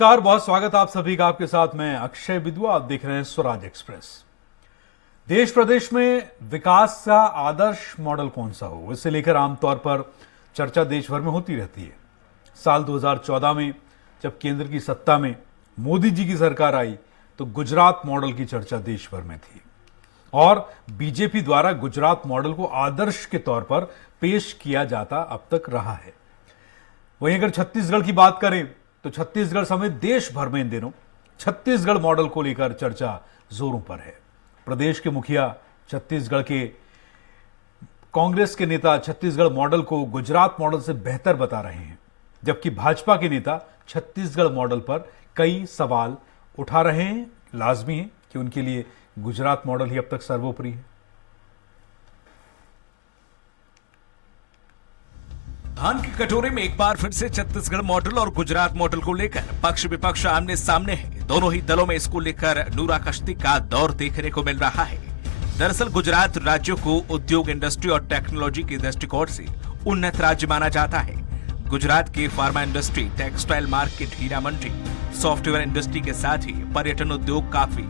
नमस्कार, बहुत स्वागत आप सभी का। आपके साथ मैं अक्षय विदुआ। आप देख रहे हैं स्वराज एक्सप्रेस। देश प्रदेश में विकास का आदर्श मॉडल कौन सा हो, इसे लेकर आमतौर पर चर्चा देश भर में होती रहती है। साल 2014 में जब केंद्र की सत्ता में मोदी जी की सरकार आई तो गुजरात मॉडल की चर्चा देश भर में थी और बीजेपी द्वारा गुजरात मॉडल को आदर्श के तौर पर पेश किया जाता अब तक रहा है। वहीं अगर छत्तीसगढ़ की बात करें तो छत्तीसगढ़ समेत देश भर में इन दिनों छत्तीसगढ़ मॉडल को लेकर चर्चा जोरों पर है। प्रदेश के मुखिया छत्तीसगढ़ के कांग्रेस के नेता छत्तीसगढ़ मॉडल को गुजरात मॉडल से बेहतर बता रहे हैं, जबकि भाजपा के नेता छत्तीसगढ़ मॉडल पर कई सवाल उठा रहे हैं। लाजमी है कि उनके लिए गुजरात मॉडल ही अब तक सर्वोपरि है। धान की कटोरे में एक बार फिर से छत्तीसगढ़ मॉडल और गुजरात मॉडल को लेकर पक्ष विपक्ष आमने सामने है। दोनों ही दलों में इसको लेकर नूरा कश्ती का दौर देखने को मिल रहा है। दरअसल गुजरात राज्य को उद्योग, इंडस्ट्री और टेक्नोलॉजी के दृष्टिकोण से उन्नत राज्य माना जाता है। गुजरात के pharma industry, textile market, Heera Mandi, software industry के साथ ही पर्यटन उद्योग काफी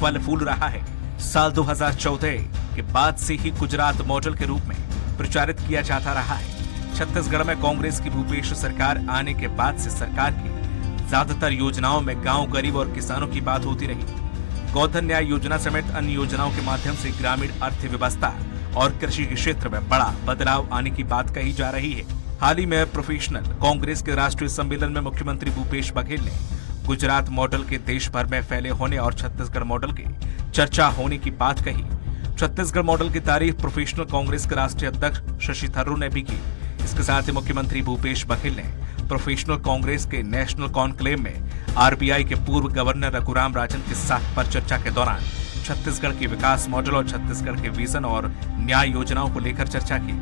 फल फूल रहा है। साल 2014 के बाद से ही गुजरात मॉडल के रूप में प्रचारित किया जाता रहा है। छत्तीसगढ़ में कांग्रेस की भूपेश सरकार आने के बाद से सरकार की ज्यादातर योजनाओं में गांव, गरीब और किसानों की बात होती रही। गोधन न्याय योजना समेत अन्य योजनाओं के माध्यम से ग्रामीण अर्थव्यवस्था और कृषि के क्षेत्र में बड़ा बदलाव आने की बात कही जा रही है। हाल ही में प्रोफेशनल कांग्रेस के राष्ट्रीय सम्मेलन में मुख्यमंत्री भूपेश बघेल ने गुजरात मॉडल के देश भर में फैले होने और छत्तीसगढ़ मॉडल की चर्चा होने की बात कही। छत्तीसगढ़ मॉडल की तारीफ प्रोफेशनल कांग्रेस के राष्ट्रीय अध्यक्ष शशि थरूर ने भी की। इसके साथ ही मुख्यमंत्री भूपेश बघेल ने प्रोफेशनल कांग्रेस के नेशनल कॉन्क्लेव में आरबीआई के पूर्व गवर्नर रघुराम राजन के साथ पर चर्चा के दौरान छत्तीसगढ़ के विकास मॉडल और छत्तीसगढ़ के विजन और न्याय योजनाओं को लेकर चर्चा की।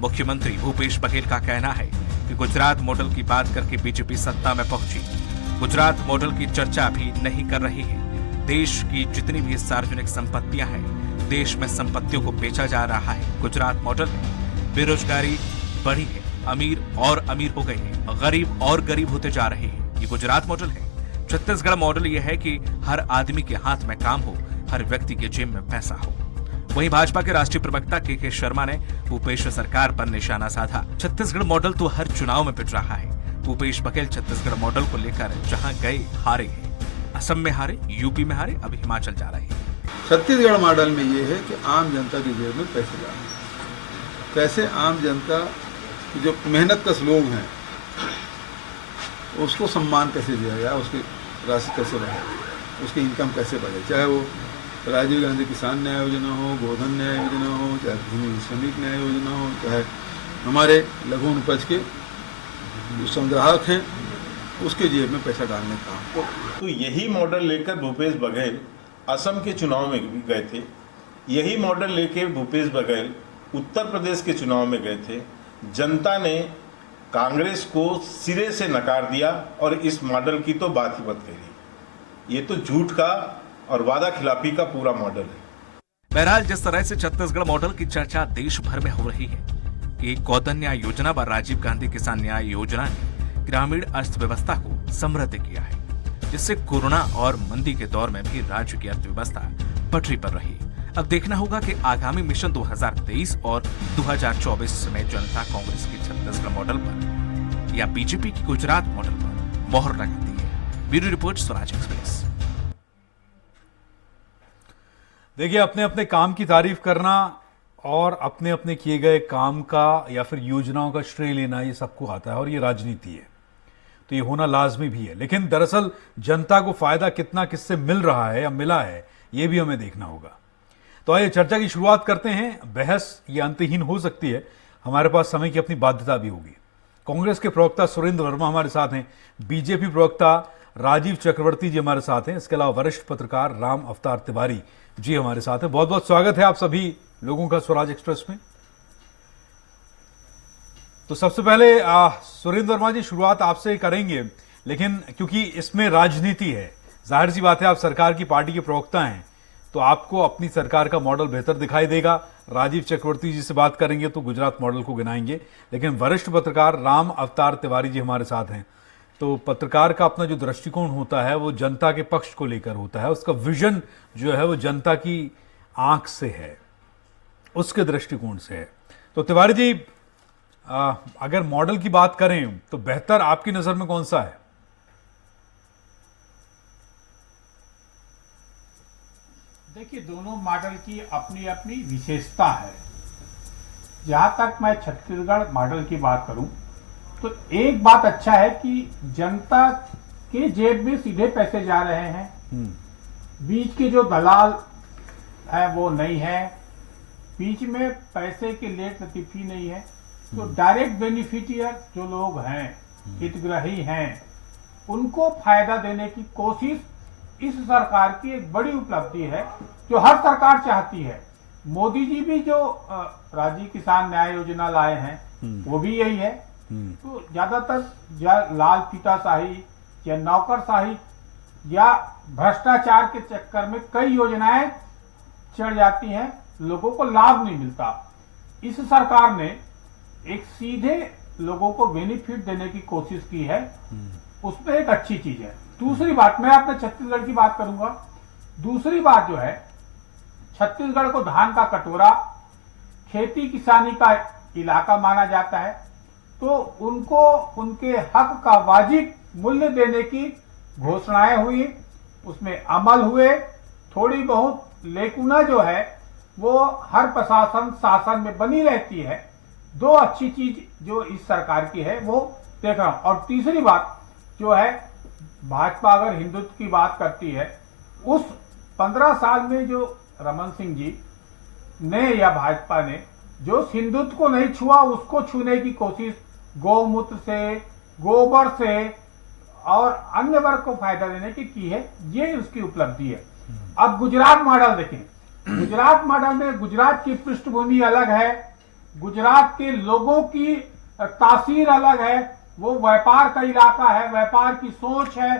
मुख्यमंत्री भूपेश बघेल का कहना है कि गुजरात मॉडल की बात करके बीजेपी सत्ता में पहुंची। गुजरात मॉडल की चर्चा भी नहीं कर रही है। देश की जितनी भी सार्वजनिक संपत्तियां हैं, देश में संपत्तियों को बेचा जा रहा है। गुजरात मॉडल में बेरोजगारी बढ़ी है, अमीर और अमीर हो गए हैं, गरीब और गरीब होते जा रहे हैं। ये गुजरात मॉडल है। छत्तीसगढ़ मॉडल ये है कि हर आदमी के हाथ में काम हो, हर व्यक्ति के जेब में पैसा हो। वहीं भाजपा के राष्ट्रीय प्रवक्ता के शर्मा ने भूपेश सरकार पर निशाना साधा। छत्तीसगढ़ मॉडल तो हर चुनाव में पिट रहा है। भूपेश बघेल छत्तीसगढ़ मॉडल को लेकर जहां गए हारे हैं। असम में हारे, यूपी में हारे, अब हिमाचल जा रहे हैं। छत्तीसगढ़ मॉडल में ये है कि आम जनता की जेब में पैसे जाए, कैसे आम जनता जो मेहनत कश लोग हैं उसको सम्मान कैसे दिया जाए, उसकी राशि कैसे बढ़े, उसकी इनकम कैसे बढ़े। चाहे वो राजीव गांधी किसान न्याय योजना हो, गोधन न्याय योजना हो, चाहे भूमि श्रमिक न्याय योजना हो, चाहे हमारे लघु उपज के जो संग्राहक हैं उसके जेब में पैसा डालने का। तो यही मॉडल लेकर भूपेश बघेल असम के चुनाव में गए थे। यही मॉडल लेके भूपेश बघेल उत्तर प्रदेश के चुनाव में गए थे। जनता ने कांग्रेस को सिरे से नकार दिया और इस मॉडल की तो बात ही मत करिए। ये तो झूठ का और वादा खिलाफी का पूरा मॉडल है। बहरहाल, जिस तरह से छत्तीसगढ़ मॉडल की चर्चा देश भर में हो रही है कि गोधन न्याय योजना व राजीव गांधी किसान न्याय योजना ने ग्रामीण अर्थव्यवस्था को समृद्ध किया है, जिससे कोरोना और मंदी के दौर में भी राज्य की अर्थव्यवस्था पटरी पर रही। अब देखना होगा कि आगामी मिशन 2023 और 2024 में जनता कांग्रेस की छत्तीसगढ़ मॉडल पर या बीजेपी की गुजरात मॉडल पर मोहर लगाती है। Bureau report, Swaraj express. देखिए, अपने अपने काम की तारीफ करना और अपने अपने किए गए काम का या फिर योजनाओं का श्रेय लेना, ये सबको आता है और ये राजनीति है, तो ये होना लाजमी भी है। लेकिन दरअसल जनता को फायदा कितना किससे मिल रहा है या मिला है, ये भी हमें देखना होगा। तो आइए चर्चा की शुरुआत करते हैं। बहस ये अंतहीन हो सकती है, हमारे पास समय की अपनी बाध्यता भी होगी। कांग्रेस के प्रवक्ता सुरेंद्र वर्मा हमारे साथ हैं, बीजेपी प्रवक्ता राजीव चक्रवर्ती जी हमारे साथ हैं, इसके अलावा वरिष्ठ पत्रकार राम अवतार तिवारी जी हमारे साथ हैं। बहुत बहुत स्वागत है आप सभी लोगों का स्वराज एक्सप्रेस में। तो सबसे पहले सुरेंद्र वर्मा जी, शुरुआत आपसे करेंगे, लेकिन क्योंकि इसमें राजनीति है, जाहिर सी बात है आप सरकार की पार्टी के प्रवक्ता हैं, तो आपको अपनी सरकार का मॉडल बेहतर दिखाई देगा। राजीव चक्रवर्ती जी से बात करेंगे तो गुजरात मॉडल को गिनाएंगे, लेकिन वरिष्ठ पत्रकार राम अवतार तिवारी जी हमारे साथ हैं, तो पत्रकार का अपना जो दृष्टिकोण होता है वो जनता के पक्ष को लेकर होता है, उसका विजन जो है वो जनता की आंख से है, उसके दृष्टिकोण से है। तो तिवारी जी, अगर मॉडल की बात करें तो बेहतर आपकी नजर में कौन सा है? देखिए, दोनों मॉडल की अपनी अपनी विशेषता है। जहां तक मैं छत्तीसगढ़ मॉडल की बात करूं तो एक बात अच्छा है कि जनता के जेब में सीधे पैसे जा रहे हैं, बीच के जो दलाल है वो नहीं है, बीच में पैसे की लेट लतीफी नहीं है। तो डायरेक्ट बेनिफिशियर जो लोग हैं, हितग्राही हैं, उनको फायदा देने की कोशिश इस सरकार की एक बड़ी उपलब्धि है, जो हर सरकार चाहती है। मोदी जी भी जो राज्य किसान न्याय योजना लाए हैं वो भी यही है। तो ज्यादातर लाल फीताशाही या नौकरशाही या भ्रष्टाचार के चक्कर में कई योजनाएं चढ़ जाती हैं, लोगों को लाभ नहीं मिलता। इस सरकार ने एक सीधे लोगों को बेनिफिट देने की कोशिश की है, उसमें एक अच्छी चीज है। दूसरी बात, मैं अपने छत्तीसगढ़ की बात करूंगा। दूसरी बात जो है, छत्तीसगढ़ को धान का कटोरा, खेती किसानी का इलाका माना जाता है, तो उनको उनके हक का वाजिब मूल्य देने की घोषणाएं हुई, उसमें अमल हुए। थोड़ी बहुत लेकुना जो है वो हर प्रशासन शासन में बनी रहती है। दो अच्छी चीज जो इस सरकार की है वो देख रहा हूं। और तीसरी बात जो है, भाजपा अगर हिंदुत्व की बात करती है, उस 15 साल में जो रमन सिंह जी ने या भाजपा ने जो हिंदुत्व को नहीं छुआ उसको छूने की कोशिश गौमूत्र से, गोबर से और अन्य वर्ग को फायदा देने की है, ये उसकी उपलब्धि है। अब गुजरात मॉडल देखें। गुजरात मॉडल में गुजरात की पृष्ठभूमि अलग है, गुजरात के लोगों की तासीर अलग है, वो व्यापार का इलाका है, व्यापार की सोच है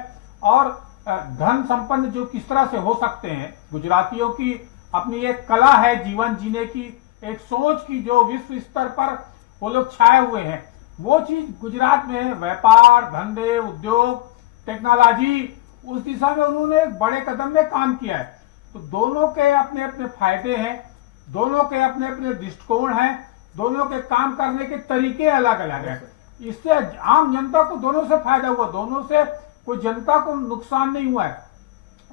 और धन संपन्न जो किस तरह से हो सकते हैं। गुजरातियों की अपनी एक कला है जीवन जीने की, एक सोच की, जो विश्व स्तर पर वो लोग छाए हुए हैं। वो चीज गुजरात में है, व्यापार, धंधे, उद्योग, टेक्नोलॉजी, उस दिशा में उन्होंने एक बड़े कदम में काम किया है। तो दोनों के अपने अपने फायदे हैं, दोनों के अपने अपने दृष्टिकोण हैं, दोनों के काम करने के तरीके अलग अलग हैं। इससे आम जनता को दोनों से फायदा हुआ, दोनों से कोई जनता को नुकसान नहीं हुआ है।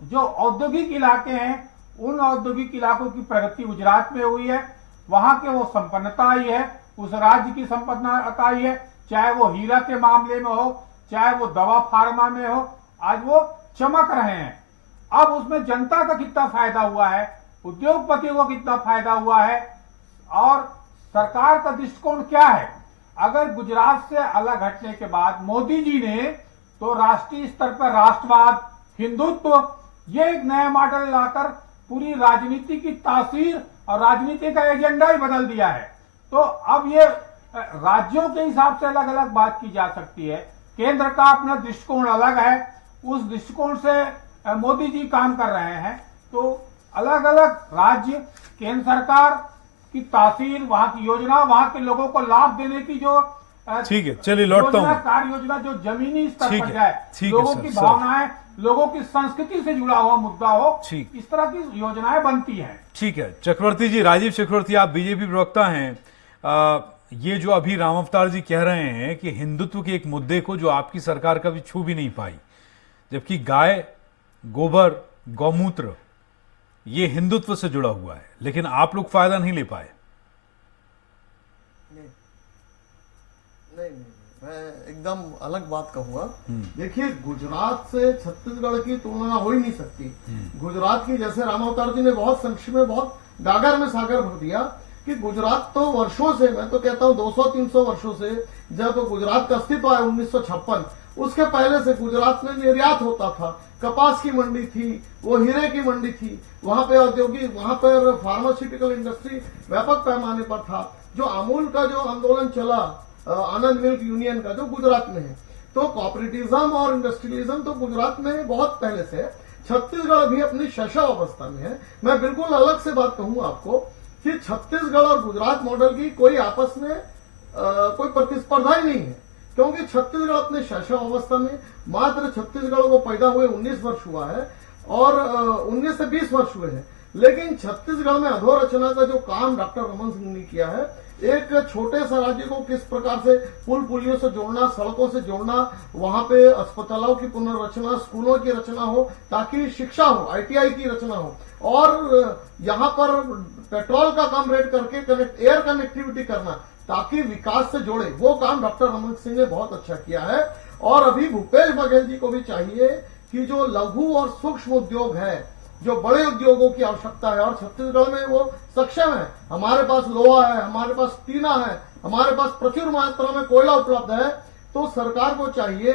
जो औद्योगिक इलाके हैं, उन औद्योगिक इलाकों की प्रगति गुजरात में हुई है, वहां के वो संपन्नता आई है, उस राज्य की संपन्नता आई है, चाहे वो हीरा के मामले में हो, चाहे वो दवा फार्मा में हो, आज वो चमक रहे हैं। अब उसमें जनता का कितना फायदा हुआ है, उद्योगपतियों को कितना फायदा हुआ है और सरकार का दृष्टिकोण क्या है। अगर गुजरात से अलग हटने के बाद मोदी जी ने तो राष्ट्रीय स्तर पर राष्ट्रवाद, हिंदुत्व, ये एक नया मॉडल लाकर पूरी राजनीति की तासीर और राजनीति का एजेंडा ही बदल दिया है। तो अब ये राज्यों के हिसाब से अलग अलग बात की जा सकती है, केंद्र का अपना दृष्टिकोण अलग है, उस दृष्टिकोण से मोदी जी काम कर रहे हैं। तो अलग अलग राज्य, केंद्र सरकार की तासीर, वहां की योजना, वहां के लोगों को लाभ देने की जो ठीक है, चलिए लौटता हूँ। कार्य योजना जो जमीनी स्तर ठीक पर है, जाए, ठीक है लोगों सर, की सर। भावनाएं, लोगों की संस्कृति से जुड़ा हुआ मुद्दा हो, ठीक। इस तरह की योजनाएं बनती हैं। ठीक है चक्रवर्ती जी, राजीव चक्रवर्ती, आप बीजेपी प्रवक्ता हैं। ये जो अभी राम अवतार जी कह रहे हैं कि हिंदुत्व के एक मुद्दे को जो आपकी सरकार कभी छू भी नहीं पाई, जबकि गाय, गोबर, गौमूत्र ये हिंदुत्व से जुड़ा हुआ है, लेकिन आप लोग फायदा नहीं ले पाए। नहीं, मैं एकदम अलग बात कहूंगा। देखिए, गुजरात से छत्तीसगढ़ की तुलना हो ही नहीं सकती। गुजरात की, जैसे राम अवतार जी ने बहुत संक्षिप्त में, बहुत गागर में सागर भर दिया कि गुजरात तो वर्षों से, मैं तो कहता हूँ 200-300 वर्षों से, जब तो गुजरात का अस्तित्व है 1956, उसके पहले से गुजरात में निर्यात होता था। कपास की मंडी थी, वो हीरे की मंडी थी, वहां पे औद्योगिक, वहां पर फार्मास्यूटिकल इंडस्ट्री व्यापक पैमाने पर था। जो अमूल का जो आंदोलन चला, आनंद मिल्क यूनियन का, जो गुजरात में है, तो कॉपरेटिज्म और इंडस्ट्रियलिज्म तो गुजरात में बहुत पहले से है। छत्तीसगढ़ अभी अपनी शैशव अवस्था में है। मैं बिल्कुल अलग से बात कहूं आपको कि छत्तीसगढ़ और गुजरात मॉडल की कोई आपस में कोई प्रतिस्पर्धा ही नहीं है, क्योंकि छत्तीसगढ़ अपने शैशव अवस्था में, मात्र छत्तीसगढ़ को पैदा हुए 19 वर्ष हुआ है और 19 से 20 वर्ष हुए हैं, लेकिन छत्तीसगढ़ में अधोरचना का जो काम डॉक्टर रमन सिंह ने किया है, एक छोटे सा राज्य को किस प्रकार से पुल पुलियों से जोड़ना, सड़कों से जोड़ना, वहां पे अस्पतालों की पुनर्रचना, स्कूलों की रचना हो ताकि शिक्षा हो, ITI की रचना हो, और यहाँ पर पेट्रोल का कम रेट करके एयर कनेक्टिविटी करना ताकि विकास से जोड़े, वो काम डॉक्टर रमन सिंह ने बहुत अच्छा किया है। और अभी भूपेश बघेल जी को भी चाहिए कि जो लघु और सूक्ष्म उद्योग है, जो बड़े उद्योगों की आवश्यकता है, और छत्तीसगढ़ में वो सक्षम है, हमारे पास लोहा है, हमारे पास टीना है, हमारे पास प्रचुर मात्रा में कोयला उपलब्ध है, तो सरकार को चाहिए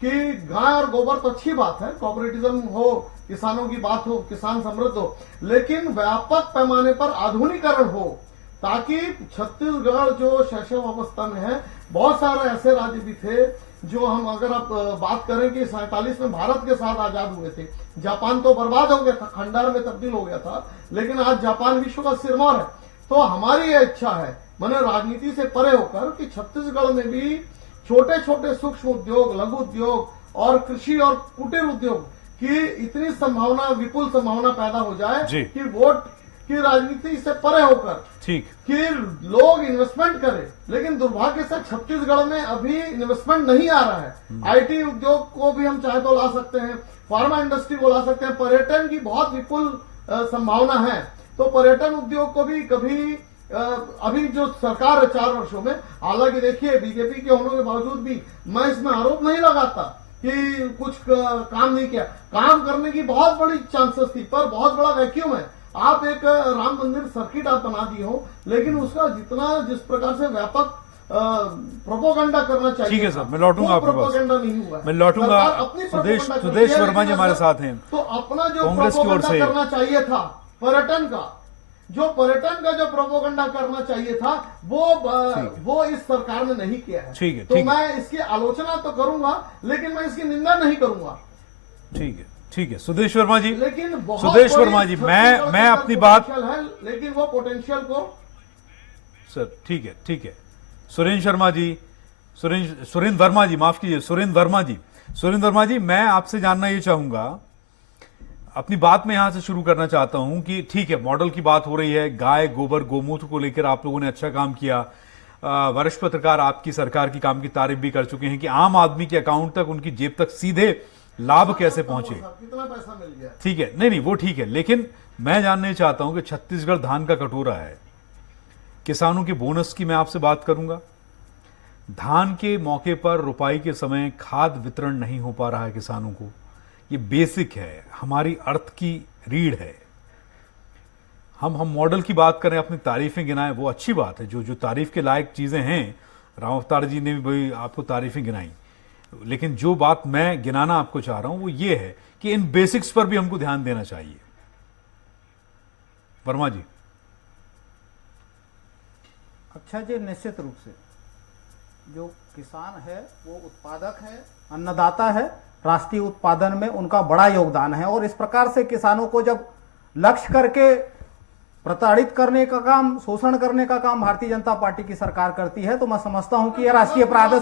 कि गाय और गोबर तो अच्छी बात है, कोऑपरेटिज्म हो, किसानों की बात हो, किसान समृद्ध हो, लेकिन व्यापक पैमाने पर आधुनिकीकरण हो ताकि छत्तीसगढ़ जो शैशव अवस्था में है, बहुत सारे ऐसे राज्य भी थे जो हम अगर आप बात करें कि 47 में भारत के साथ आजाद हुए थे, जापान तो बर्बाद हो गया था, खंडार में तब्दील हो गया था, लेकिन आज जापान विश्व का सिरमौर है। तो हमारी यह इच्छा है, मैंने राजनीति से परे होकर, कि छत्तीसगढ़ में भी छोटे छोटे सूक्ष्म उद्योग, लघु उद्योग और कृषि और कुटीर उद्योग की इतनी संभावना, विपुल संभावना पैदा हो जाए कि वोट की राजनीति से परे होकर ठीक कि लोग इन्वेस्टमेंट करें। लेकिन दुर्भाग्य से छत्तीसगढ़ में अभी इन्वेस्टमेंट नहीं आ रहा है। IT उद्योग को भी हम चाहे तो ला सकते हैं, फार्मा इंडस्ट्री को ला सकते हैं, पर्यटन की बहुत विपुल संभावना है, तो पर्यटन उद्योग को भी कभी अभी जो सरकार है 4 वर्षों में, हालांकि देखिए बीजेपी के होने के बावजूद भी मैं इसमें आरोप नहीं लगाता कि कुछ काम नहीं किया, काम करने की बहुत बड़ी चांसेस थी, पर बहुत बड़ा वैक्यूम है। आप एक राम मंदिर सर्किट आप बना दिए हो, लेकिन उसका जिस प्रकार से व्यापक प्रोपोगंडा करना चाहिए, ठीक है सर, मैं लौटूंगा आपके पास, प्रोपोगंडा नहीं हुआ है। मैं लौटूंगा। सुदेश वर्मा जी हमारे साथ हैं, तो अपना जो कांग्रेस की ओर से करना चाहिए था पर्यटन का जो प्रोपोगंडा करना चाहिए था, वो इस सरकार ने नहीं किया है। ठीक है, तो मैं इसकी आलोचना तो करूंगा, लेकिन मैं इसकी निंदा नहीं करूंगा। ठीक है सुदेश वर्मा जी, लेकिन सुदेश वर्मा जी, मैं अपनी बात है, लेकिन वो पोटेंशियल को सर ठीक है सुरेंद्र शर्मा जी, सुरेंद्र वर्मा जी, माफ कीजिए, सुरेंद्र वर्मा जी, मैं आपसे जानना ये चाहूंगा, अपनी बात में यहां से शुरू करना चाहता हूं कि ठीक है, मॉडल की बात हो रही है, गाय गोबर गोमूत्र को लेकर आप लोगों ने अच्छा काम किया, वरिष्ठ पत्रकार आपकी सरकार की काम की तारीफ भी कर चुके हैं कि आम आदमी के अकाउंट तक, उनकी जेब तक सीधे लाभ कैसे पहुंचे, कितना पैसा मिल गया, ठीक है, नहीं वो ठीक है, लेकिन मैं जानना चाहता हूं कि छत्तीसगढ़ धान का कटोरा है, किसानों के बोनस की मैं आपसे बात करूंगा, धान के मौके पर रुपाई के समय खाद वितरण नहीं हो पा रहा है किसानों को, ये बेसिक है, हमारी अर्थ की रीढ़ है। हम मॉडल की बात करें, अपनी तारीफें गिनाएं, वो अच्छी बात है, जो तारीफ के लायक चीजें हैं, राम अवतार जी ने भी भाई आपको तारीफें गिनाई, लेकिन जो बात मैं गिनाना आपको चाह रहा हूं वो ये है कि इन बेसिक्स पर भी हमको ध्यान देना चाहिए। वर्मा जी। अच्छा जी, निश्चित रूप से जो किसान है वो उत्पादक है, अन्नदाता है, राष्ट्रीय उत्पादन में उनका बड़ा योगदान है, और इस प्रकार से किसानों को जब लक्ष्य करके प्रताड़ित करने का काम, शोषण करने का काम भारतीय जनता पार्टी की सरकार करती है, तो मैं समझता हूं कि यह राष्ट्रीय अपराध है।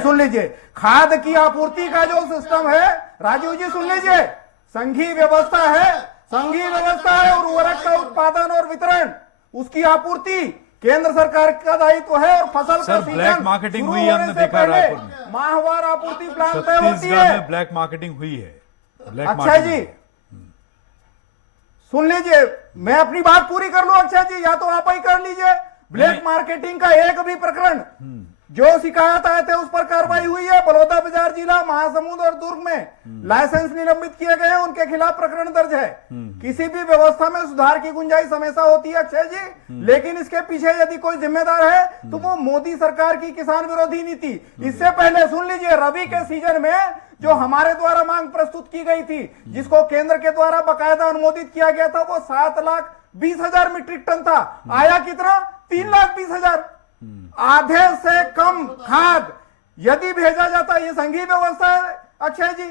सुन लीजिए, खाद की आपूर्ति का जो सिस्टम है, राजीव जी सुन लीजिए, संघीय व्यवस्था है, और उर्वरक का उत्पादन और वितरण, उसकी आपूर्ति केंद्र सरकार का दायित्व है, और फसल का ब्लैक मार्केटिंग हुई है, हमने देखा रायपुर में, माहवार आपूर्ति प्लान तय होती छत्तीसगढ़ है, में ब्लैक मार्केटिंग हुई है। अच्छा जी, सुन लीजिए, मैं अपनी बात पूरी कर लूं अक्षय जी, या तो आप ही कर लीजिए। ब्लैक मार्केटिंग का एक भी प्रकरण जो शिकायत आए थे उस पर कार्रवाई हुई है। बलौदाबाजार जिला, महासमुंद और दुर्ग में लाइसेंस निलंबित किए गए हैं, उनके खिलाफ प्रकरण दर्ज है। किसी भी व्यवस्था में सुधार की गुंजाइश हमेशा होती है अक्षय जी, लेकिन इसके पीछे यदि कोई जिम्मेदार है तो वो मोदी सरकार की किसान विरोधी नीति। इससे पहले सुन लीजिए, रबी के सीजन में जो हमारे द्वारा मांग प्रस्तुत की गई थी, जिसको केंद्र के द्वारा बकायदा अनुमोदित किया गया था, वो 7,20,000 मीट्रिक टन था। आया कितना? 3,20,000। आधे से कम खाद यदि भेजा जाता, ये संघीय व्यवस्था है अक्षय जी।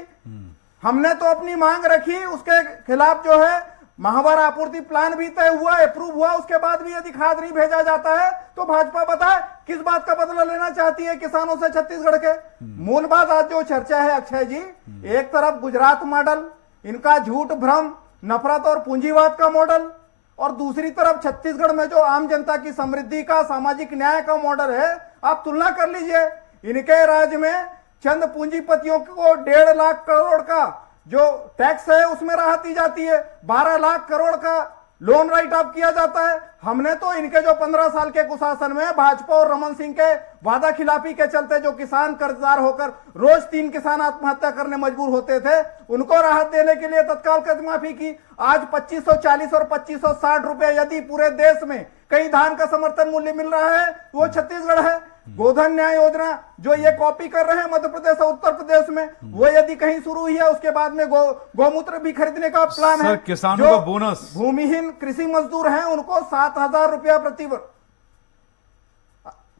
हमने तो अपनी मांग रखी, उसके खिलाफ जो है माहवार आपूर्ति प्लान भी तय हुआ, अप्रूव हुआ, उसके बाद भी यदि खाद नहीं भेजा जाता है तो भाजपा बताए किस बात का बदला लेना चाहती है किसानों से छत्तीसगढ़ के। मूल बात आज जो चर्चा है अक्षय जी, एक तरफ गुजरात मॉडल, इनका झूठ भ्रम नफरत और पूंजीवाद का मॉडल, और दूसरी तरफ छत्तीसगढ़ में जो आम जनता की समृद्धि का सामाजिक न्याय का मॉडल है। आप तुलना कर लीजिए, इनके राज्य में चंद पूंजीपतियों को 1.5 लाख करोड़ का जो टैक्स है उसमें राहत दी जाती है, 12 लाख करोड़ का लोन राइट ऑफ किया जाता है। हमने तो इनके जो 15 साल के कुशासन में भाजपा और रमन सिंह के वादा खिलाफी के चलते जो किसान कर्जदार होकर रोज 3 किसान आत्महत्या करने मजबूर होते थे, उनको राहत देने के लिए तत्काल कर्ज माफी की। आज 2540 और 2560 रुपए यदि पूरे देश में कई धान का समर्थन मूल्य मिल रहा है वो छत्तीसगढ़ है। गोधन न्याय योजना जो ये कॉपी कर रहे हैं मध्य प्रदेश और उत्तर प्रदेश में, वो यदि कहीं शुरू हुई है उसके बाद में गौमूत्र भी खरीदने का प्लान है। किसानों जो का बोनस, भूमिहीन कृषि मजदूर हैं उनको 7,000 रुपया प्रति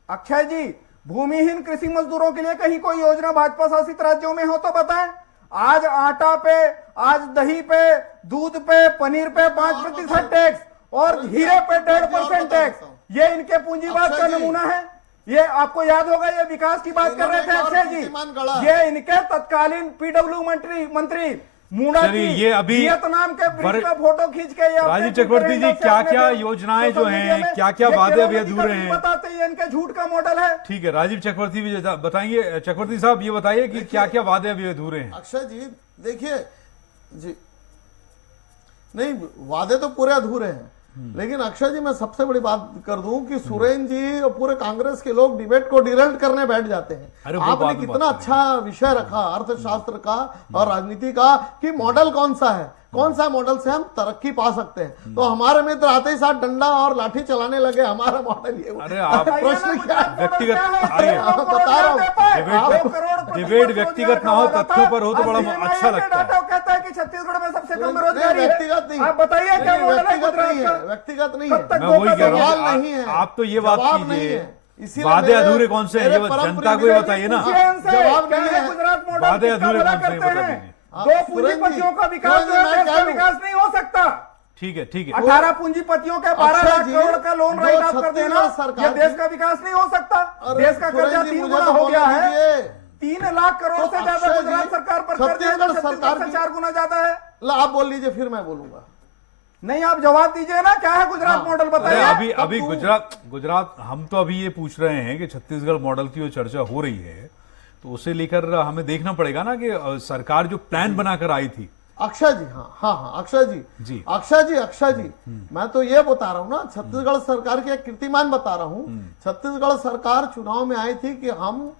अक्षय जी, भूमिहीन कृषि मजदूरों के लिए कहीं कोई योजना भाजपा शासित राज्यों में हो तो बताएं। आज आटा पे, आज दही पे, दूध पे, पनीर पे 5% टैक्स और हीरे पे 1.5% टैक्स, ये इनके पूंजीवाद का नमूना है। ये आपको याद होगा, ये विकास की बात कर रहे थे अक्षय जी, ये इनके तत्कालीन पीडब्ल्यू मंत्री मूडा जी ये अभी वियतनाम के ब्रिज पे फोटो खींच के ये राजीव चक्रवर्ती जी क्या क्या योजनाएं जो हैं, क्या क्या वादे अभी अधूरे हैं बताते हैं, इनके झूठ का मॉडल है। ठीक है, राजीव चक्रवर्ती भी बताएंगे। चक्रवर्ती साहब ये बताइए कि क्या क्या वादे अभी अधूरे हैं। अक्षय जी देखिए जी, नहीं वादे तो पूरे अधूरे हैं, लेकिन अक्षय जी मैं सबसे बड़ी बात कर दूं कि सुरेन जी और पूरे कांग्रेस के लोग डिबेट को डिरेल्ट करने बैठ जाते हैं। आपने कितना अच्छा विषय रखा अर्थशास्त्र का और राजनीति का कि मॉडल कौन सा है, कौन सा मॉडल से हम तरक्की पा सकते हैं। तो हमारे मित्र आते ही साथ डंडा और लाठी चलाने लगे, हमारा मॉडल ये। अरे आप प्रश्न क्या व्यक्तिगत आइए, बता रहा हूँ, डिबेट व्यक्तिगत ना हो, तथ्यों पर हो तो बड़ा अच्छा लगता है। कहता है कि छत्तीसगढ़ में सबसे कम बेरोजगारी है। व्यक्तिगत नहीं, आप बताइए क्या मॉडल है व्यक्तिगत गुजरात नहीं का? है, व्यक्तिगत नहीं है, मैं वही कह रहा सवाल नहीं हूँ, है, आप तो ये बात जवाब नहीं कीजिए, है। इसीलिए वादे मेरे- अधूरे कौन से हैं, ये मेरे परम जनता को प्रिय ये बताइए ना। जवाब नहीं है। गुजरात मॉडल वादे किसका अधूरे भला कौन से हैं, करते बता हैं? दीजिए। दो पूंजीपतियों का विकास जो है मैं देश क्या का लूं? विकास नहीं हो सकता। ठीक है, ठीक है। 18 पूंजीपतियों के 12 लाख जी, करोड़ का लोन जो राइट ऑफ कर छत्तीसगढ़ देना, सरकार ये देश की- का विकास नहीं हो सकता। अरे देश का कर्जा सुरेन जी, 3 मुझे गुना तो हो गया बोलने है। दीजिए। 3 लाख करोड़ तो से ज्यादा अक्षय गुजरात जी, सरकार पर कर्ज है, छत्तीसगढ़ छत्तीसगढ़ सरकार से की- 4 गुना ज्यादा है। आप बोल लीजिए फिर मैं बोलूंगा। नहीं, आप जवाब दीजिए ना, क्या है गुजरात मॉडल अरे बताइए। अभी गुजरात हम तो अभी ये पूछ रहे हैं कि छत्तीसगढ़ मॉडल की जो चर्चा हो रही है तो उसे लेकर हमें देखना पड़ेगा ना कि सरकार जो प्लान बनाकर आई थी। अक्षय जी, हाँ अक्षय जी, अक्षय जी मैं तो ये बता रहा हूँ ना, छत्तीसगढ़ सरकार के एक कीर्तिमान बता रहा हूँ। छत्तीसगढ़ सरकार चुनाव में आई थी कि हम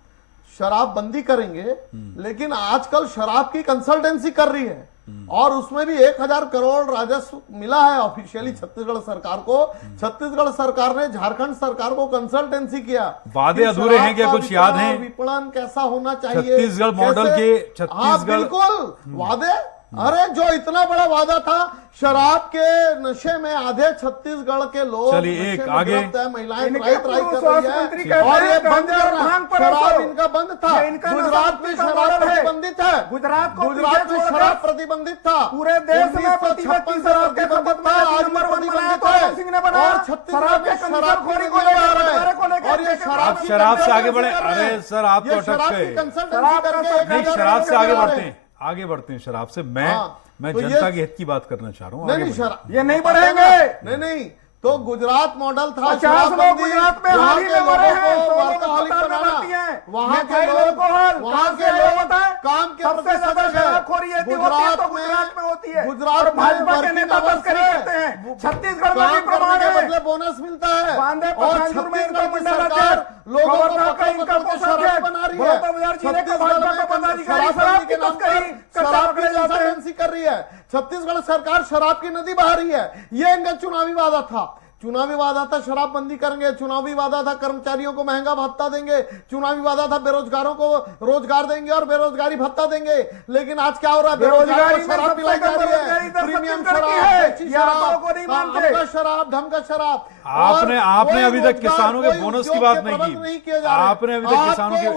शराब बंदी करेंगे, लेकिन आजकल शराब की कंसल्टेंसी कर रही है और उसमें भी 1,000 करोड़ राजस्व मिला है ऑफिशियली छत्तीसगढ़ सरकार को। छत्तीसगढ़ सरकार ने झारखंड सरकार को कंसल्टेंसी किया। वादे अधूरे हैं क्या, कुछ याद हैं? विपणन कैसा होना चाहिए, छत्तीसगढ़ मॉडल कैसे- के छत्तीसगढ़- हाँ, बिल्कुल वादे। अरे जो इतना बड़ा वादा था, शराब के नशे में आधे छत्तीसगढ़ के लोग चलिए, एक नशे में आगे। गिरफ्त है, महिलाएं इनके त्राई त्राई पूर्व कर स्वास्थ्य रही मंत्री है कहते और ये हैं बंद गांजा और करना, भांग पर शराब रोको। इनका बंद था। ये इनका गुजरात में नशा शराब मॉडल है। प्रतिबंधित है, गुजरात को गुजरात में पीछे छोड़कर शराब प्रतिबंधित था, पूरे देश में 1956 प्रतिबंधित से शराब के प्रतिबंधित खपत में था, आज नंबर 1 बनाया प्रतिबंधित तो है। रमन सिंह ने बनाया। और छत्तीसगढ़ शराब में के शराब कंजरखोरी को की लेकर, बंदी हो रहा बंटवारे को है लेकर और ये के- शराब आप की शराब से आगे कंसल्टेंसी बढ़े। कर रहे हैं। अरे सर, आप तो ये अटक शराब की गए। कंसल्टेंसी शराब का करके तो 1,000 नहीं, शराब से करोड़ आगे कमा बढ़ते रहे हैं, आगे बढ़ते हैं शराब से। हाँ, मैं तो जनता ये- के हित की बात करना चाह रहा हूँ। नहीं आगे नहीं बढ़िए। शराब ये नहीं बढ़ेंगे। नहीं तो गुजरात मॉडल था 50 लोग शराबबंदी, गुजरात में वहाँ हाल ही के में मरे लोगों हैं, को 100 लोग वर्कहॉलिक अस्पताल में बनाना, भर्ती हैं। वहाँ के मिथाइल लोग अल्कोहल, वहाँ कहाँ के से आया लोग होता है? काम के सबसे प्रति ज्यादा सजग है। शराबखोरी यदि होती है तो गुजरात में होती है। गुजरात और भाजपा के working नेता hours तस्करी है। करते हैं। छत्तीसगढ़ में भी काम प्रमाण करने के है। बदले बोनस मिलता है बांदे और पठानपुर में इनका छत्तीसगढ़ की मंडल सरकार अध्यक्ष, लोगों को गोवर्धन का पकड़ इनका पकड़ के कोषाध्यक्ष, शराब बना रही है। बड़ौदा जिले का भाजपा का पदाधिकारी शराब की तस्करी करता शराब की पकड़े जाते हैं। कंसल्टेंसी कर रही है। छत्तीसगढ़ सरकार शराब की नदी बहा रही है। ये इनका चुनावी वादा था। चुनावी वादा था शराब बंदी करेंगे, चुनावी वादा था कर्मचारियों को महंगा भत्ता देंगे, चुनावी वादा था बेरोजगारों को रोजगार देंगे और बेरोजगारी भत्ता देंगे। लेकिन आज क्या हो रहा है, बेरोजगारी को शराब पिलाई जा रही है, प्रीमियम शराब, देसी शराब, शराब, ढंग का शराब। आपने अभी तक किसानों के बोनस की बात नहीं की। आपने अभी तक किसानों के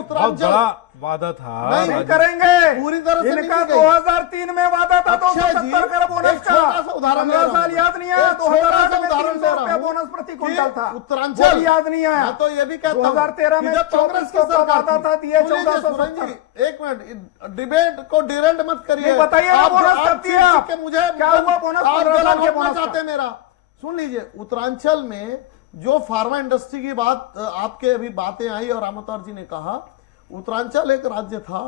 वादा था नहीं करेंगे पूरी तरह से इनका नहीं की गई। 2003 में वादा था अक्षय जी, 270 करोड़ बोनस एक का। छोटा सा उदाहरण दे 15 रहा हूं। साल याद नहीं आया। एक छोटा 2008 सा में उदाहरण 300 दे रहा रुपया हूं बोनस प्रति कि क्विंटल था, उत्तरांचल वो भी याद नहीं आया। मैं तो ये भी कहता हूं 2013 में कि जब कांग्रेस की 2400 का सरकार वादा थी, था, दिए सुनिए 1470। सुरेंद्र जी, एक मिनट, डिबेट को डिरेल्ट मत करिए। नहीं, बताइए ना बोनस कब दिया आप? मुझे क्या हुआ बोनस? आप 15 साल के रोकना बोनस चाहते हैं मेरा। सुन लीजिए, उत्तरांचल में जो फार्मा इंडस्ट्री की बात आपके अभी बातें आई और रामावतार जी ने कहा, उत्तरांचल एक राज्य था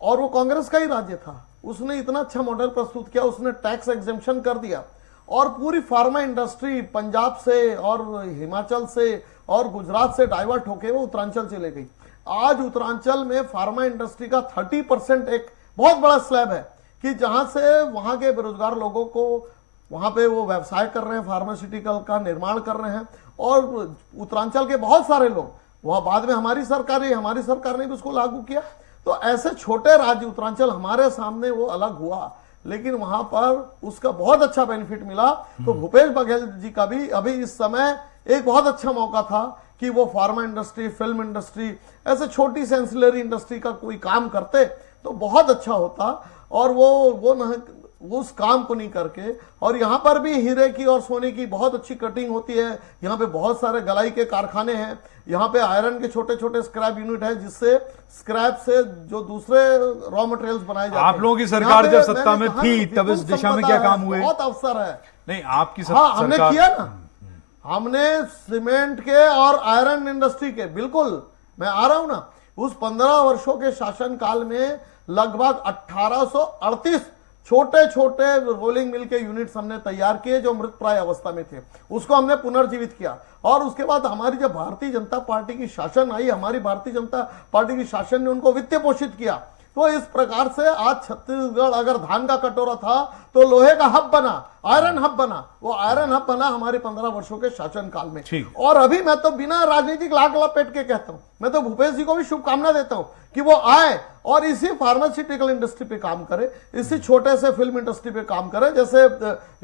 और वो कांग्रेस का ही राज्य था। उसने इतना अच्छा मॉडल प्रस्तुत किया, उसने टैक्स एग्जेम्पशन कर दिया और पूरी फार्मा इंडस्ट्री पंजाब से और हिमाचल से और गुजरात से डाइवर्ट होके वो उत्तरांचल चले गई। आज उत्तरांचल में फार्मा इंडस्ट्री का 30% एक बहुत बड़ा स्लैब है कि जहां से वहां के बेरोजगार लोगों को वहां पे वो व्यवसाय कर रहे हैं, फार्मास्यूटिकल का निर्माण कर रहे हैं और उत्तरांचल के बहुत सारे लोग वह बाद में हमारी सरकार ने भी उसको लागू किया। तो ऐसे छोटे राज्य उत्तरांचल हमारे सामने वो अलग हुआ, लेकिन वहां पर उसका बहुत अच्छा बेनिफिट मिला। तो भूपेश बघेल जी का भी अभी इस समय एक बहुत अच्छा मौका था कि वो फार्मा इंडस्ट्री, फिल्म इंडस्ट्री, ऐसे छोटी सी एंसिलरी इंडस्ट्री का कोई काम करते तो बहुत अच्छा होता। और वो उस काम को नहीं करके, और यहाँ पर भी हीरे की और सोने की बहुत अच्छी कटिंग होती है। यहाँ पे बहुत सारे गलाई के कारखाने हैं, यहाँ पे आयरन के छोटे छोटे स्क्रैप यूनिट है, जिससे स्क्रैप से जो दूसरे रॉ मटेरियल्स बनाए जाते हैं। आप लोगों की सरकार जब सत्ता में थी तब इस दिशा में क्या काम हुए? बहुत अवसर है। नहीं, आपकी हाँ, हमने सरकार किया ना, हमने सीमेंट के और आयरन इंडस्ट्री के, बिल्कुल मैं आ रहा हूं ना, उस 15 वर्षों के शासन काल में लगभग 1838 छोटे छोटे रोलिंग मिल के यूनिट्स हमने तैयार किए जो मृत प्राय अवस्था में थे, उसको हमने पुनर्जीवित किया। और उसके बाद हमारी जब भारतीय जनता पार्टी की शासन आई, हमारी भारतीय जनता पार्टी की शासन ने उनको वित्त पोषित किया। तो इस प्रकार से आज छत्तीसगढ़ अगर धान का कटोरा था तो लोहे का हब बना, आयरन हब बना। वो आयरन हब बना हमारे 15 वर्षों के शासन काल में। और अभी मैं तो बिना राजनीतिक लाग लपेट के कहता हूं, मैं तो भूपेश जी को भी शुभकामना देता हूं कि वो आए और इसी फार्मास्यूटिकल इंडस्ट्री पे काम करे, इसी छोटे से फिल्म इंडस्ट्री पे काम करे, जैसे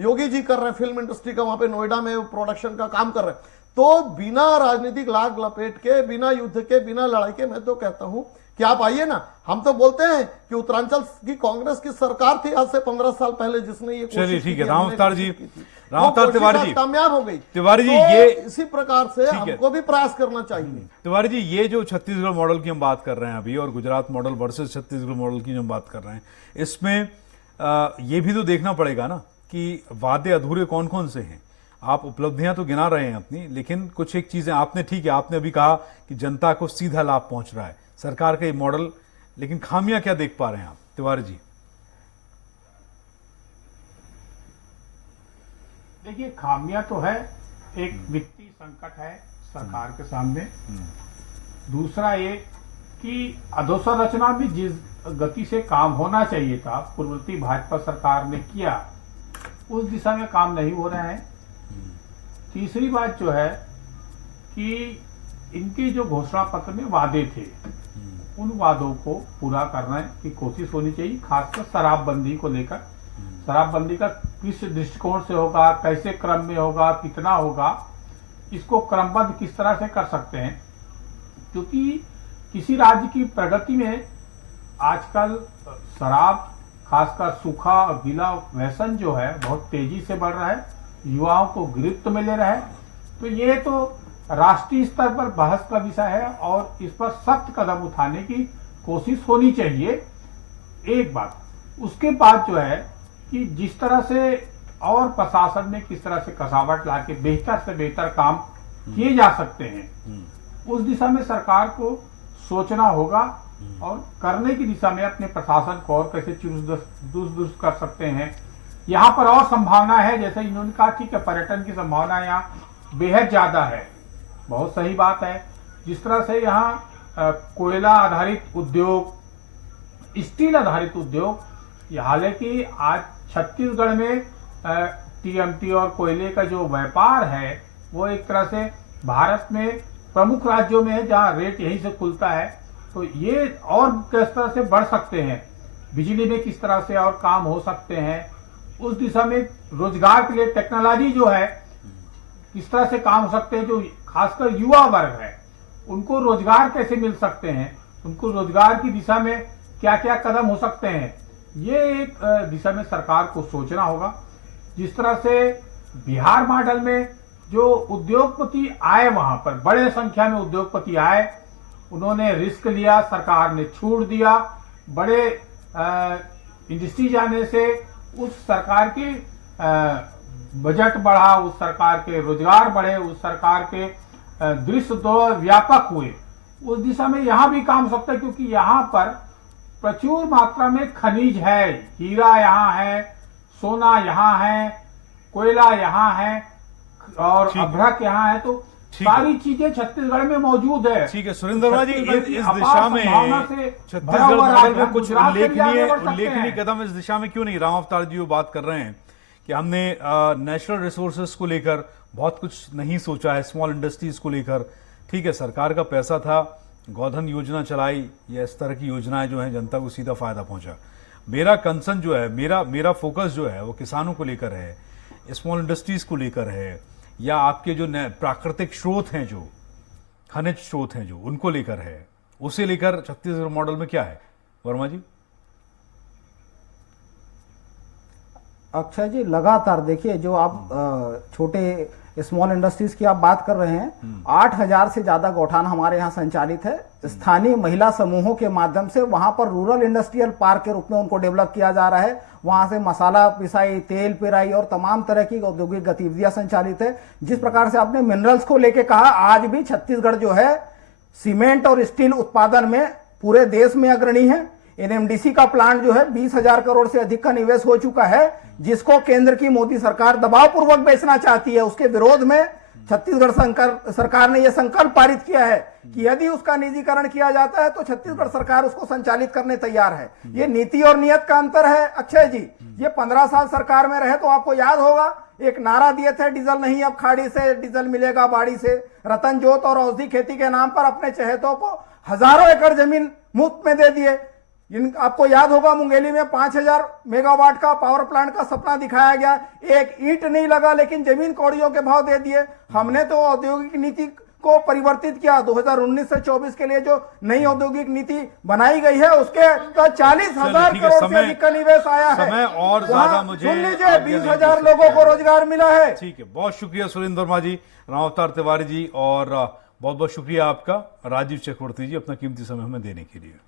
योगी जी कर रहे हैं फिल्म इंडस्ट्री का, वहां पे नोएडा में प्रोडक्शन का काम कर रहे हैं। तो बिना राजनीतिक लाग लपेट के, बिना युद्ध के, बिना लड़ाई के, मैं तो कहता हूं कि आप आइए ना। हम तो बोलते हैं कि उत्तरांचल की कांग्रेस की सरकार थी आज से 15 साल पहले जिसने ये चलिए ठीक है, हमने रामावतार जी, कोशिश की थी। रामावतार वो तिवारी कोशिश जी, कामयाब हो गई। तिवारी जी, तो ये इसी प्रकार से हमको भी प्रयास करना चाहिए। तिवारी जी, ये जो छत्तीसगढ़ मॉडल की हम बात कर रहे हैं अभी और Gujarat model versus Chhattisgarh model की जो हम बात कर रहे हैं, इसमें ये भी तो देखना पड़ेगा ना कि वादे अधूरे कौन कौन से हैं। आप उपलब्धियां तो गिना रहे हैं अपनी, लेकिन कुछ एक चीजें आपने, ठीक है, आपने अभी कहा कि जनता को सीधा लाभ पहुंच रहा है सरकार का ये मॉडल, लेकिन खामियां क्या देख पा रहे हैं आप तिवारी जी? देखिए, खामियां तो है, एक वित्तीय संकट है सरकार के सामने। दूसरा ये कि अधोसंरचना भी जिस गति से काम होना चाहिए था, पूर्ववर्ती भाजपा सरकार ने किया, उस दिशा में काम नहीं हो रहा है। तीसरी बात जो है कि इनके जो घोषणा पत्र में वादे थे, उन वादों को पूरा करने की कोशिश होनी चाहिए, खासकर शराबबंदी को लेकर। शराबबंदी का किस दृष्टिकोण से होगा, कैसे क्रम में होगा, कितना होगा, इसको क्रमबद्ध किस तरह से कर सकते हैं। क्योंकि किसी राज्य की प्रगति में आजकल शराब, खासकर सूखा और गीला व्यसन जो है बहुत तेजी से बढ़ रहा है, युवाओं को गिरफ्त में ले रहा है। तो ये तो राष्ट्रीय स्तर पर बहस का विषय है और इस पर सख्त कदम उठाने की कोशिश होनी चाहिए, एक बात। उसके बाद जो है कि जिस तरह से और प्रशासन में किस तरह से कसावट लाके बेहतर से बेहतर काम किए जा सकते हैं, उस दिशा में सरकार को सोचना होगा और करने की दिशा में अपने प्रशासन को और कैसे दुरुस्त कर सकते हैं। यहाँ पर और संभावना है, जैसे इन्होंने कहा ठीक है, पर्यटन की संभावना यहाँ बेहद ज्यादा है, बहुत सही बात है। जिस तरह से यहाँ कोयला आधारित उद्योग, स्टील आधारित उद्योग, हालांकि आज छत्तीसगढ़ में टीएमटी और कोयले का जो व्यापार है वो एक तरह से भारत में प्रमुख राज्यों में है जहाँ रेट यहीं से खुलता है। तो ये और किस तरह से बढ़ सकते हैं, बिजली में किस तरह से और काम हो सकते हैं, उस दिशा में रोजगार के लिए टेक्नोलॉजी जो है किस तरह से काम हो सकते हैं, जो खासकर युवा वर्ग है उनको रोजगार कैसे मिल सकते हैं, उनको रोजगार की दिशा में क्या क्या कदम हो सकते हैं, ये एक दिशा में सरकार को सोचना होगा। जिस तरह से बिहार मॉडल में जो उद्योगपति आए, वहां पर बड़े संख्या में उद्योगपति आए, उन्होंने रिस्क लिया, सरकार ने छूट दिया, बड़े इंडस्ट्री जाने से उस सरकार की बजट बढ़ा, उस सरकार के रोजगार बढ़े, उस सरकार के दृश्य दो व्यापक हुए। उस दिशा में यहां भी काम हो सकता है, क्योंकि यहां पर प्रचुर मात्रा में खनिज है, हीरा यहाँ है, सोना यहाँ है, कोयला यहाँ है और अभ्रक यहाँ है, तो सारी चीजें छत्तीसगढ़ में मौजूद है। ठीक है सुरेंद्र वर्मा जी, इस दिशा में संभावना से छत्तीसगढ़ मॉडल में कुछ गुजरात से भी आगे बढ़ सकते उल्लेखनीय हैं। कदम इस दिशा में क्यों नहीं? राम अवतार जी वो बात कर रहे हैं कि हमने नेचुरल रिसोर्सेज को लेकर बहुत कुछ नहीं सोचा है, स्मॉल इंडस्ट्रीज को लेकर। ठीक है, सरकार का पैसा था, गोधन योजना चलाई या इस तरह की योजनाएं जो हैं जनता को सीधा फायदा पहुंचा। मेरा कंसर्न जो है, मेरा फोकस जो है वो किसानों को लेकर है, स्मॉल इंडस्ट्रीज को लेकर है, या आपके जो प्राकृतिक स्रोत हैं, जो खनिज स्रोत हैं, जो उनको लेकर है। उसे लेकर छत्तीसगढ़ मॉडल में क्या है वर्मा जी? अक्षय जी, लगातार देखिए, जो आप छोटे स्मॉल इंडस्ट्रीज की आप बात कर रहे हैं, 8,000 से ज्यादा गौठान हमारे यहाँ संचालित है। स्थानीय महिला समूहों के माध्यम से वहां पर रूरल इंडस्ट्रियल पार्क के रूप में उनको डेवलप किया जा रहा है। वहां से मसाला पिसाई, तेल पेराई और तमाम तरह की औद्योगिक गतिविधियां संचालित है। जिस प्रकार से आपने मिनरल्स को लेके कहा, आज भी छत्तीसगढ़ जो है सीमेंट और स्टील उत्पादन में पूरे देश में अग्रणी है। एनएमडीसी का प्लांट जो है 20,000 करोड़ से अधिक का निवेश हो चुका है, जिसको केंद्र की मोदी सरकार दबाव पूर्वक बेचना चाहती है। उसके विरोध में छत्तीसगढ़ सरकार ने यह संकल्प पारित किया है कि यदि उसका निजीकरण किया जाता है तो छत्तीसगढ़ सरकार उसको संचालित करने तैयार है। ये नीति और नियत का अंतर है अक्षय जी। ये 15 साल सरकार में रहे तो आपको याद होगा, एक नारा दिए थे, डीजल नहीं अब खाड़ी से, डीजल मिलेगा बाड़ी से। रतन जोत और औषधि खेती के नाम पर अपने चहेतों को हजारों एकड़ जमीन मुफ्त में दे दिए। आपको याद होगा, मुंगेली में 5,000 मेगावाट का पावर प्लांट का सपना दिखाया गया, एक ईंट नहीं लगा, लेकिन जमीन कौड़ियों के भाव दे दिए। हमने तो औद्योगिक नीति को परिवर्तित किया। 2019 से 24 के लिए जो नई औद्योगिक नीति बनाई गई है, उसके 40,000 करोड़ से अधिक का निवेश आया है। समय और ज्यादा मुझे सुन लीजिए, 20,000 लोगों को रोजगार मिला है। ठीक है, बहुत शुक्रिया सुरेंद्र वर्मा जी, राम अवतार तिवारी जी, और बहुत बहुत शुक्रिया आपका राजीव चक्रवर्ती जी, अपना कीमती समय हमें देने के लिए।